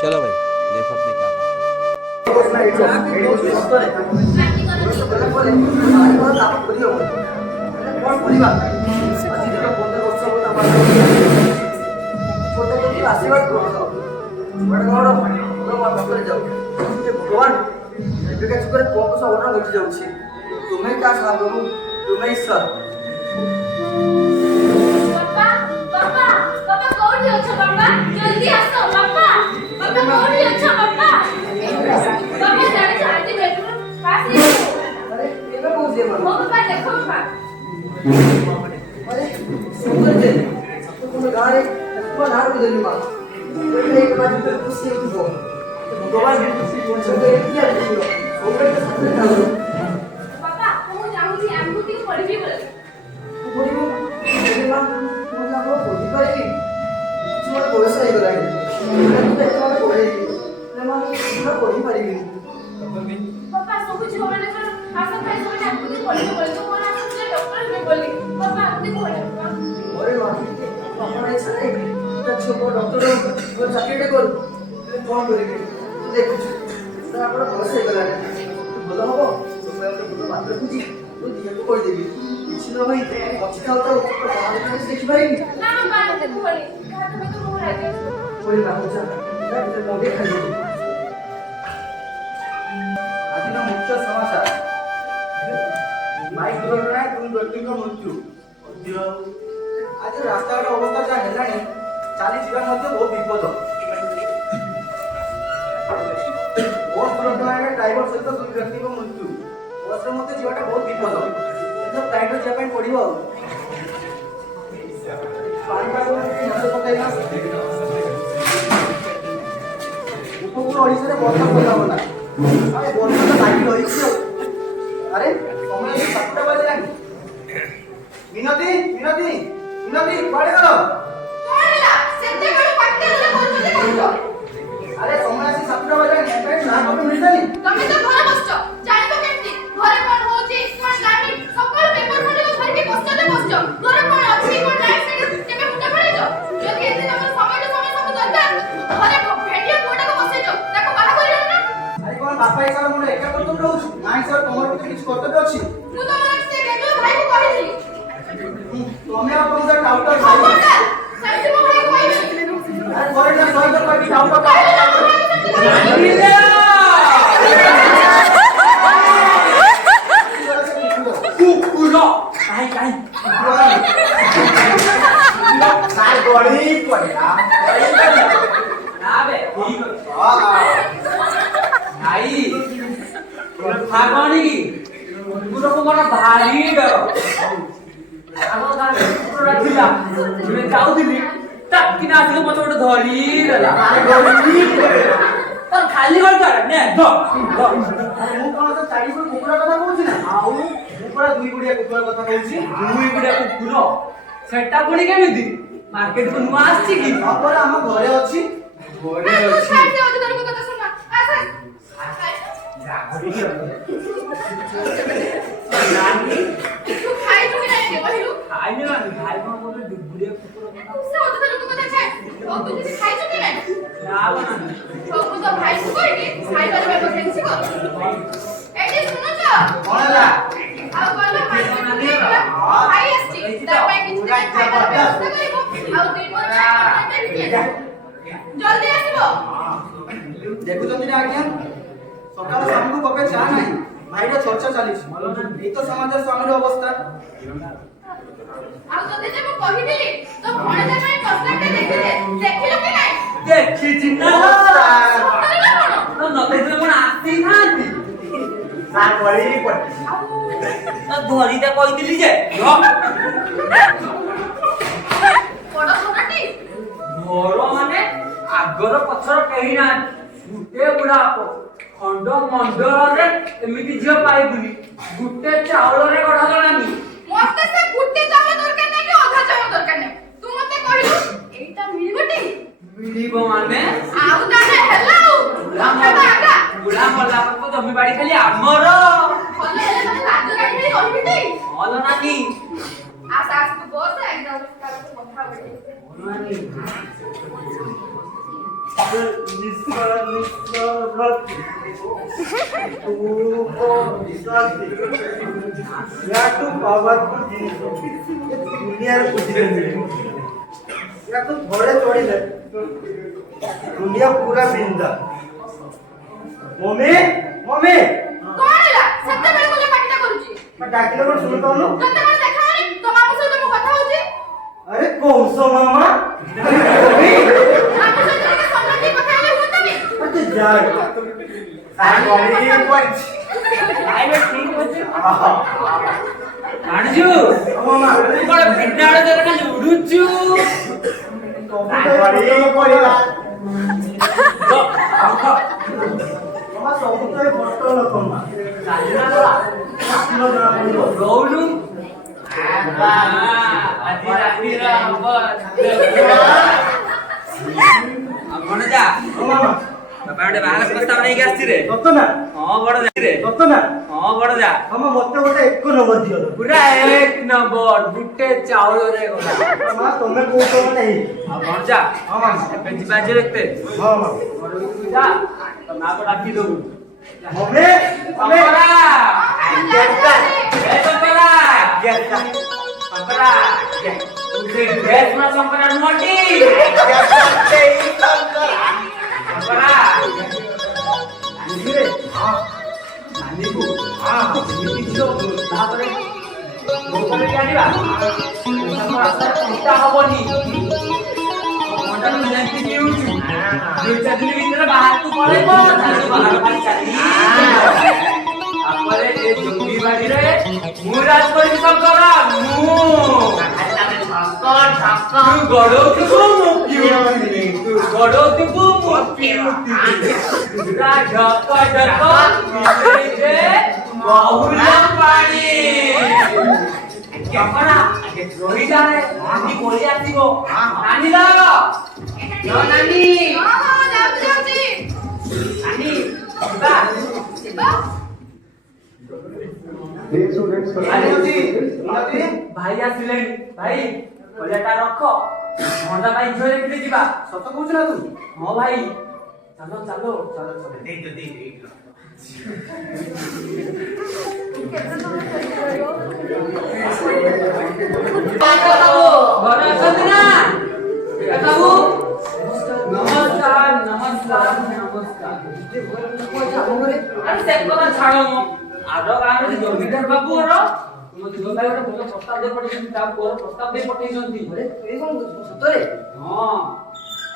चलो भाई देखो अपने क्या तुम्हें क्या तुम्हें ईश्वर पापा पापा पापा कोठी अछो पापा जल्दी आसो पापा पापा कोठी अछो पापा पापा जाने चाहती बेटू पास ही अरे ये मैं पूछ दिया हो पापा देखो पापा अरे सुंदर दे सब तो गारे तो नार को देलू मां बेटा एक बार तो खुशी है तू भगवान कौन से क्या दियो ओके तो सामने डालो पापा मु जाऊँ आमको ती पढ़ी बोले तू बोलिबो अरे मां तुम ना को बोली पाई तुम बयस हो गलानी तू तो एतबार पढ़े रे मां तू पढ़ी पारिबी पापा सब कुछ होने पर आशा खाई सब आमको ती पढ़ी बोले तो मोर आशा से डॉक्टर में बोली पापा आमको पढ़े अरे मां पापा ने सही तो छोटो डॉक्टर को चाकरी कर कौन करेगी तू देखो तो आपण बयस हो गलानी बोलो हबो तुम तो मात्र बुझी तू दिया को कोई देबी କିଛି ନ ଭାଇ ଅଛି ଖାଉ ତ ବାହାରେ ଦେଖି ପାରିବି ना पापा ते बोले कहा तुम्हें तो मोर आगे कोई ना हो जा मैं मोगे खाई आजिर मुख्य समाचार बाइक दुर्घटनाয় ଦୁଇ ବ୍ୟକ୍ତିଙ୍କ ମୃତ୍ୟୁ ଆଜି ରାସ୍ତାଘାଟ ଅବସ୍ଥା ଯାହା ହେଲାଣି ଚାଲି ଯିବା ମଧ୍ୟ ବହୁତ ବିପଦ ବସ୍ ଦୁର୍ଘଟଣାରେ ଡ୍ରାଇଭର ସହିତ ଦୁଇ ବ୍ୟକ୍ତିଙ୍କ ମୃତ୍ୟୁ ବସ୍ରେ ମଧ୍ୟ ଯିବାଟା ବହୁତ ବିପଦ ଏଥର ଫ୍ଲାଇଟ୍ରେ ଯିବା ପାଇଁ ପଡ଼ିବ ପାଣିପାଗ ନଜର ପକାଇବା ଉପକୂଳ ଓଡ଼ିଶାରେ ବର୍ଷା ସମ୍ଭାବନା ଆରେ ବର୍ଷା ତ ଲାଗି ରହିଛି ଆରେ ସମୟ 7ଟା ବାଜିଲାଣି ମିନତି ମିନତି ମିନତି କୁଆଡ଼େ ଗଲ କଣ ହେଲା ସେତେ ବଡ଼ ପାଟି ହେଲା କରୁଛନ୍ତି କରୁଛ ଆରେ ସମୟ ଆସି 7ଟା ବାଜିଲାଣି ଏତେ ଚା କଫି ମିଳିଲାନି ତମେ ତ ଘରେ ବସଛ ଜାଣିବ କେମିତି ଘରେ କଣ ହଉଛି କଣ ନାହିଁ ସକାଳୁ ପେପର ଖଣ୍ଡିକ ଧରିକି ବସଛ ଘରେ କଣ ଅଛି କଣ ନାହିଁ ସେଟା କେବେ ମୁଣ୍ଡ ଖେଳିଛ ଯଦି ଏତେ ତମର ସମୟ ସବୁ ଦରକାର ଘରେ ଭେଣ୍ଡିଆ ପୁଅଟାକୁ ବସେଇଛ ତାକୁ ବାହା କରିବ ନା ଆରେ କଣ ବାପା ହିସାବରେ ମୋର ଏକା କର୍ତ୍ତବ୍ୟ ରହୁଛି ମା ହିସାବରେ ତମର ପ୍ରତି କିଛି କର୍ତ୍ତବ୍ୟ ଅଛି ମୁଁ ତମର ସେ କେନ୍ଦୁର ଭାଇକୁ କହିଥିଲି ତମେ ଆଉ ତମ ସହ ଟାଉଟର ଭାଇ ଖବରଦାର ସେମିତି ମୋ ଭାଇକୁ କହିବି ଆରେ ଘରେ ନା ସହିତ କହିବି ଟାଉଟର କୁକୁର କାଇଁ କାଇଁ ସାର ଗଳି ପଡିଲା ନା ବେ ଠିକ ନାଇ ଭାଗଣି କୁକୁରକୁ ମୋର ଭାରି ଡର ଆମ ଗାଁରେ କୁକୁରଟା ଥିଲା ମୁଁ ଯାଉଥିଲି টাকিনা আসলে মতো ওটা ধরি দেলা তোর খালি গল কর নে গ ମୁଁ କଣ ତ ଚାରି ଗୋଡ଼ କୁକୁର କଥା କହୁଛି ନା ଆଉ ମୁଁ ପରା ଦୁଇ ଗୋଡ଼ିଆ କୁକୁର କଥା କହୁଛି দুই গুড়া কুকুর সেটা পুଣି କେମିତି ମାର୍କେଟକୁ ନୂଆ ଆସିଛି କି ଖବର ଆମ ଘରେ ଅଛି ଘରେ ତୁ ଅଛି ଛାଡି ଦେ ଅଧିକାରୀଙ୍କ କଥା ଶୁଣ ଆସ ନାନି ତୁ ଖାଇଛୁ କି ନାହିଁ କହିଲୁ ଖାଇନି ନାନି ଖାଇ କଣ ଗୋଟେ ଦୁଗୁଡିଆ କୁକୁର କଥା ସେ ଅଧିକାରୀଙ୍କ କଥା ଛାଡ ଆଉ ତୁ କିଛି ଖାଇଛୁ କି ନାହିଁ ନା ନାନି ସବୁ ତ ଭାଇକୁ କହିକି ଖାଇବାର ବ୍ୟବସ୍ଥା କିଛି କର ଏଠି ଶୁଣୁଛ କଣ ହେଲା ଆଉ କହିଲ ଭାଇ ଆସିଛି ତା ପାଇଁ କିଛି ନା ଖାଇବାର ବ୍ୟବସ୍ଥା କରିବ ଆଉ ଦିନ ଜଲ୍ଦି ଆସିବ ଦେଖୁଛନ୍ତି ନା ଆଜ୍ଞା ସକାଳ ସାମକୁ କପେ ଚା ନାହିଁ ଭାଇର ଚର୍ଚ୍ଚା ଚାଲିଛି ଏଇ ତ ସମାଜର ସ୍ୱାମୀର ଅବସ୍ଥା ଆଉ ତତେ ଯେ ମୁଁ କହିଥିଲି ତ ଭଣଜା ପାଇଁ ପ୍ରସ୍ତାବଟା ଦେଖିଲେ ଦେଖିଲୁ କି ନାହିଁ ଦେଖିଛି ନା ସତରେ ନା କଣ ତ ନ ଦେଖିଲେ କଣ ଆସିଥାନ୍ତି ସାର ଗଳି ପଡି ଧରିତେ କହିଥିଲି ଯେ ବଡ଼ ଖବରଟି ଘର ମାନେ ଆଗର ପଛର କେହି ନାହାନ୍ତି ଗୋଟେ ବୁଢା ଖଣ୍ଡ ମଣ୍ଡଳରେ ଏମିତି ଝିଅ ପାଇବୁନି ଗୋଟେ ଚାଉଳରେ ଗଢ଼ାଗଲାନି ମତେ ସେ ଗୋଟେ ଚାଉଳ ଦରକାର ନାହିଁ କି ଅଧା ଚାଉଳ ଦରକାର ନାହିଁ ତୁ ମତେ କହିଲୁ ଏଇଟା ମିଳିବଟି ମିଳିବ ମାନେ ଆଉ ତାହେଲେ ହେଲା ଆଉ ବୁଢା ମଲା ଜମି ବାଡି ଖାଲି ଆମର ଭଲ ହେଲେ ତତେ ଲାଜ ଲାଗିଲେ କହିବିଟି ଭଲ ନାନି ଆସ ଆସ ତୁ ବସ ଏଇଟା କଥା ବଢି ନାନି दुनिया पूरा बिंदा मम्मी मम्मी कौन है सत्य बेले को पार्टीटा करूची डाकिले को सुन पाउनु कते बेले देखा माने तो मामा सहित मो कथा होची अरे कौसो मामा मम्मी मामा सहित के सम्बन्धी कथा हेले होता भी अरे जा मम्मी कोई लाइव ठीक होचे आणजू मामा कोण भिंडाळ जर खाली उडुचू रोलू आधी रात्रीला आपण जा बाबा ଗୋଟେ ବାହାର ପ୍ରସ୍ତାବ ନେଇକି ଆସିଛି ରେ ସତ ନା ହଁ ବଡ ଯା ରେ ସତ ନା ହଁ ବଡ ଯା ମାମା ମତେ ଗୋଟେ 1 ନମ୍ବର ଦିଅ ପୁରା 1 ନମ୍ବର ଗୁଟେ ଚାଉଳରେ ଗଲା ମାମା ତମେ କହୁଛ ନାହିଁ ଆପଣ ଯା ହଁ ମାମା ଏବେ ଯିବା ଯେ ଦେଖତେ ହଁ ମାମା ଯା ତ ନା ତ ଡାକି ଦବୁ ମମ୍ମି ତମେ କଙ୍କରା ଗେଟା ଏ କଙ୍କରା ଗେଟା କଙ୍କରା ଉଠେ ଡ୍ରେସ ନା କଙ୍କରା ନୁହଁଟି ଗେଟା ସେଇ କଙ୍କରା କଙ୍କରା ବୁଝିଲେ ହଁ ଆନିକୁ ହଁ ଏମିତି ତାପରେ ଲୋକମାନେ ଜାଣିବା ତାଙ୍କ ରାସ୍ତାରେ କଣ୍ଟା ହବନି କଣ୍ଟା ତ ଯେମିତି ପିଉଛୁ 2-4 ଦିନ ଭିତରେ ବାହାରକୁ ପଳେଇବ ତାହେଲେ ବାହାର ଖାଲି ଚାଲି ତାପରେ ଏ ଜଙ୍ଗି ବାଡ଼ିରେ ମୁଁ ରାଜ କରିବି ଶଙ୍କର ମୁଁ ତୁ ଗଡ଼ଉଥିବୁ ମୁଁ ପିଉଥିବି ତୁ ଗଡ଼ଉଥିବୁ ମୁଁ ପିଉଥିବି ପୁରା ଢକ ଢକ ପିଇଲେ ବହୁଳ ପାଣି କଙ୍କଡ଼ା ରହିଯାଏ ନାନୀ ପଳେଇ ଆସିବ ନାନୀ ଲ ନାନୀ हां हां जाउची ନାନୀ ଯିବା ଯିବା ଭାଇ ଆସିଲେଣି ଭାଇ ପଡ଼ିଆଟା ରଖ ମଣ୍ଡା ପାଇଁ ଝିଅ ଦେଖିତେ ଯିବା ସତ କହୁଛୁ ନା ତୁ ହଁ ଭାଇ ଚାଲ ଚାଲ ଚାଲ ଚାଲ ଦେଇ ଘରେ ଅଛନ୍ତି ନା ବାବୁ ନମସ୍କାର ନମସ୍କାର ନମସ୍କାର ଆରେ ସେ କଥା ଛାଡ଼ ମ ଆର ଗାଁରେ ଜମିଦାର ବାବୁ ଘର ମୋ ଝିଅ ଭାଇ ଗୋଟେ ଭଲ ପ୍ରସ୍ତାବ ଦେଇ ପଠେଇଛନ୍ତି ତା ପୁଅର ପ୍ରସ୍ତାବ ଦେଇ ପଠେଇଛନ୍ତି ଏ କଣ ସତରେ ହଁ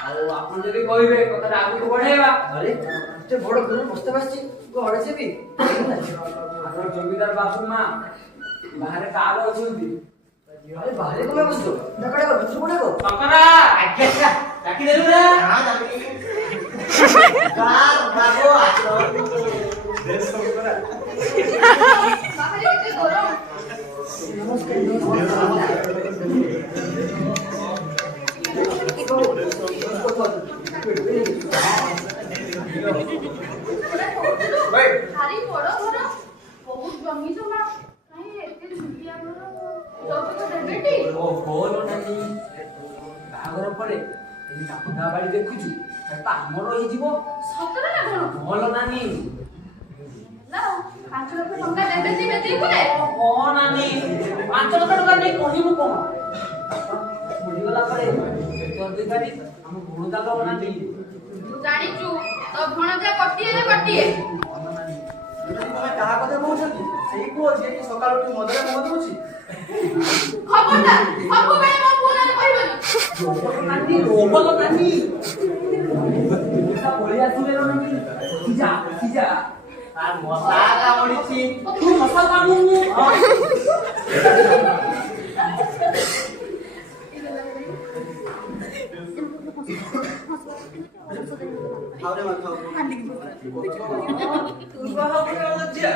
ଆଉ ଆପଣ ଯଦି କହିବେ କଥାଟା ଆଗକୁ ବଢେଇବା ଆରେ ଏତେ ବଡ ଘର ପ୍ରସ୍ତାବ ଆସିଛି ତୁ ଅଡେଇছে ବି ଆମର ଜମିଦାର ବାବୁ ମା ବାହାରେ କାର ଅଛନ୍ତି ଆରେ ବାହାରେ କଣ ବସିଛ ଡାକଡା କର ଭିତରୁ କୋଡା କର ଶଙ୍କରା ଆଜ୍ଞା ଡାକି ଦେଲୁ ନା ବାବୁ ଆସ ବାହାରେ କେତେ ଗରମ ଭାରି ବଡ଼ ଘର ବହୁତ ଜମି ଜମା କାହିଁ ଏତେ ଛୋଟିଆ ଘର ଯୌତୁକ ଦେବେଟି ଓ ହୋଲ ନାନୀ ବାହାଘର ପରେ ଏଇ କାକୁଡ଼ା ବାଡ଼ି ଦେଖୁଛୁ ସେଟା ଆମର ହେଇଯିବ ସତରେ ନା କଣ ଭଲ ନାନୀ ନା 5 ଲକ୍ଷ ଟଙ୍କା ଦେବେ ତି ବେତି କୁରେ ହଁ ନାନୀ 5 ଲକ୍ଷ ଟଙ୍କା ନେଇ କହିବୁ କଣ ବୁଝିଗଲା ପରେ ଅଧିକାରୀ ଆମ ଗୁଣ ଦାଗ ନାନୀ ତୁ ଜାଣିଛୁ ତ ଭଣଜା କଟିଏ ତମେ କାହା କଥା କହୁଛନ୍ତି ସେଇ ପୁଅ ଯିଏ କି ସକାଳୁ ଉଠି ମଦରେ ମୁହଁ ଦଉଛି ଖବରଦାର ସବୁବେଳେ ମୋ ପୁଅ ନାଁରେ କହିବନି ନାନୀ ରୋବଲ ନାନୀ ପଳେଇ ଆସିଲେ ନାନୀ ସିଜା আর মশা কামড়িছি তুই মশা কামড়ু আরে মাথা তুই বাবা বলে লজ্জা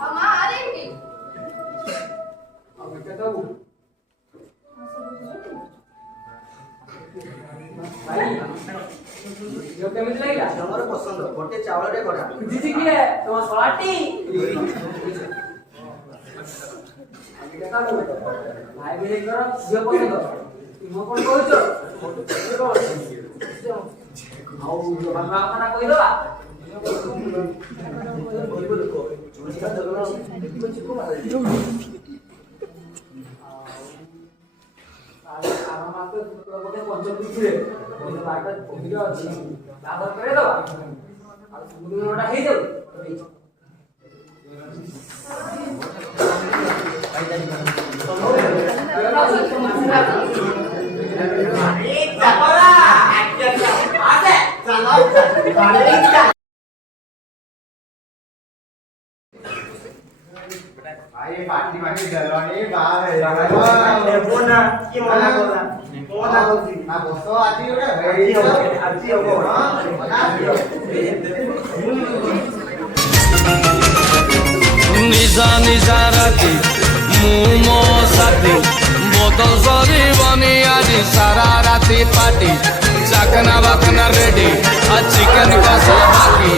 মামা আরে কি अब क्या करूं भाई यो केमिति लागला ତମର ପସନ୍ଦ ଗୋଟେ ଚାଉଳରେ ଗଢା खुशी की है तो स्वाटी ଏଟା କାମ ଭାଇ ଭିଣେଇଙ୍କର ଝିଅ ପସନ୍ଦ ତୁମ କଣ କହୁଛ ଆଉ ବାପା କଥା କହିଦବା ପଞ୍ଚମୀରେ ଅଛି ବାହାଘର କରେଇଦବା ଆଉ ସମୁଦ୍ରଟା ହେଇଯାଉ Aye, party jalani bae. Bona ki mona kola. Mona hosi. Na boso aji udah. Aji hobo. निजा निजा राती मुमो साथी बोतल सरी बनी आज सारा राती पार्टी चाकना बाकना रेडी आ चिकन कसा बाकी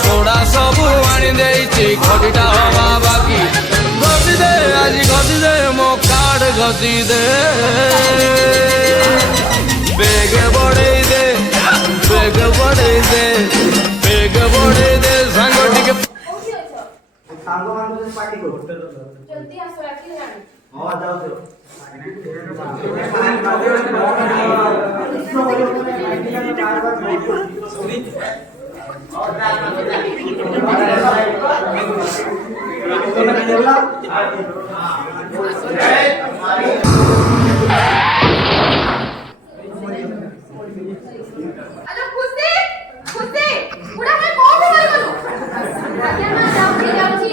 सोडा सब आनी देइची खटिटा हवा बाकी घसी दे आज घसी दे मो कार्ड घसी दे बेग बड़े दे बेग बड़े दे बेग बड़े दे संग टिके କୋଉଠି ଅଛ ସାଙ୍ଗ ମାନଙ୍କ ସହିତ ପାର୍ଟି କରୁ ଜଲ୍ଦି ଆସ ରାତି ହେଲାଣି ହଁ ଯାଉଛୁ ଆଲୋ ଖୁସି ଖୁସି ବୁଢା ଭାଇ କୋଉଠି ଗଲୁ ଆଜ୍ଞା ମା ଯାଉଛି ଯାଉଛି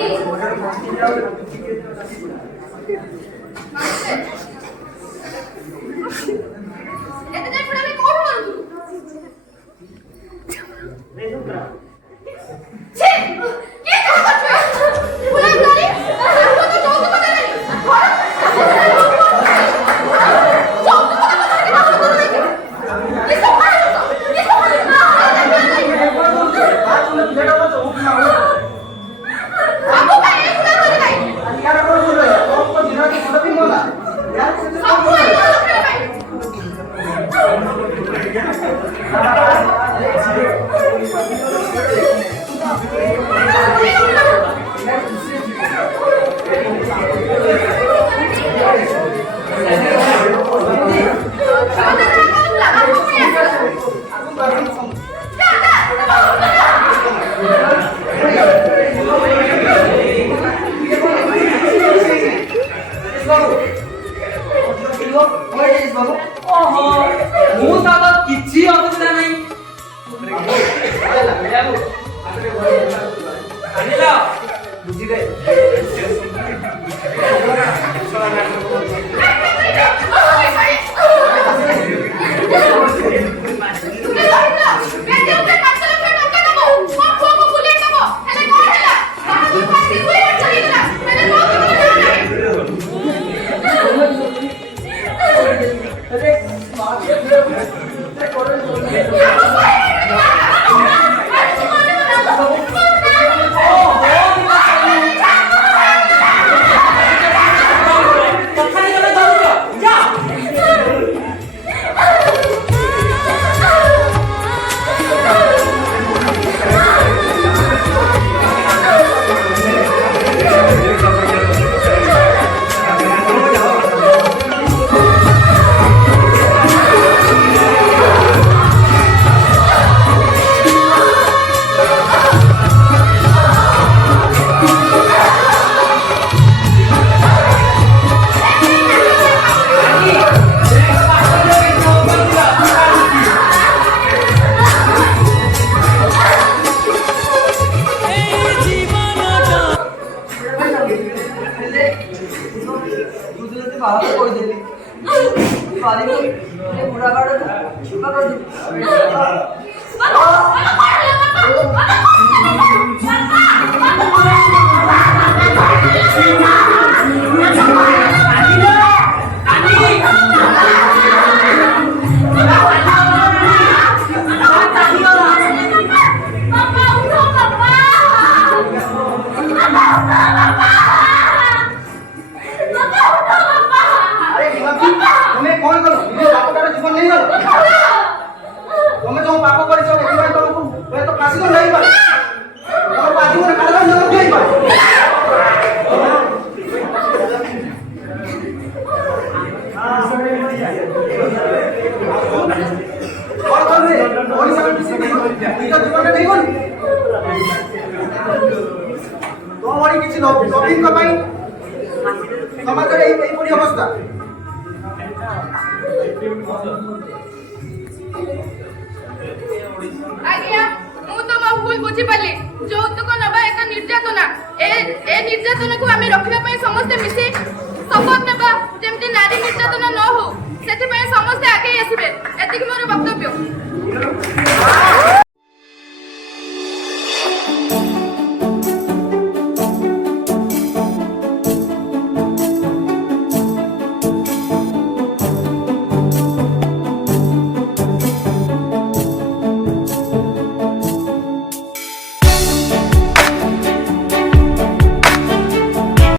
ଏତେ ଯାଇ ବୁଢା ଭାଇ କୋଉଠି ଗଲୁ ଛି କିଏ କାହା କରୁଛୁ ବୁଢା ଗାଡ଼ି ତୁ ତ ଯୌତୁକ ଦେଲେନି ଓହୋ ମୁଁ ତ କିଛି ଅସୁବିଧା ନାହିଁ ବୁଝିଲେ Papa! ପାଇଁ ସମାଜରେ ଏଇପରି ଅବସ୍ଥା। ଆଜ୍ଞା ମୁଁ ତ ମୋ ଭୁଲ ବୁଝିପାରିଲି। ଯୌତୁକ ନେବା ଏକ ନିର୍ଯାତନା। ଏ ନିର୍ଯାତନାକୁ ଆମେ ରଖିବା ପାଇଁ ସମସ୍ତେ ମିଶି ଶପଥ ନେବା ଯେମିତି ନାରୀ ନିର୍ଯାତନା ନ ହଉ, ସେଥିପାଇଁ ସମସ୍ତେ ଆଗେଇ ଆସିବେ। ଏତିକି ମୋର ବକ୍ତବ୍ୟ।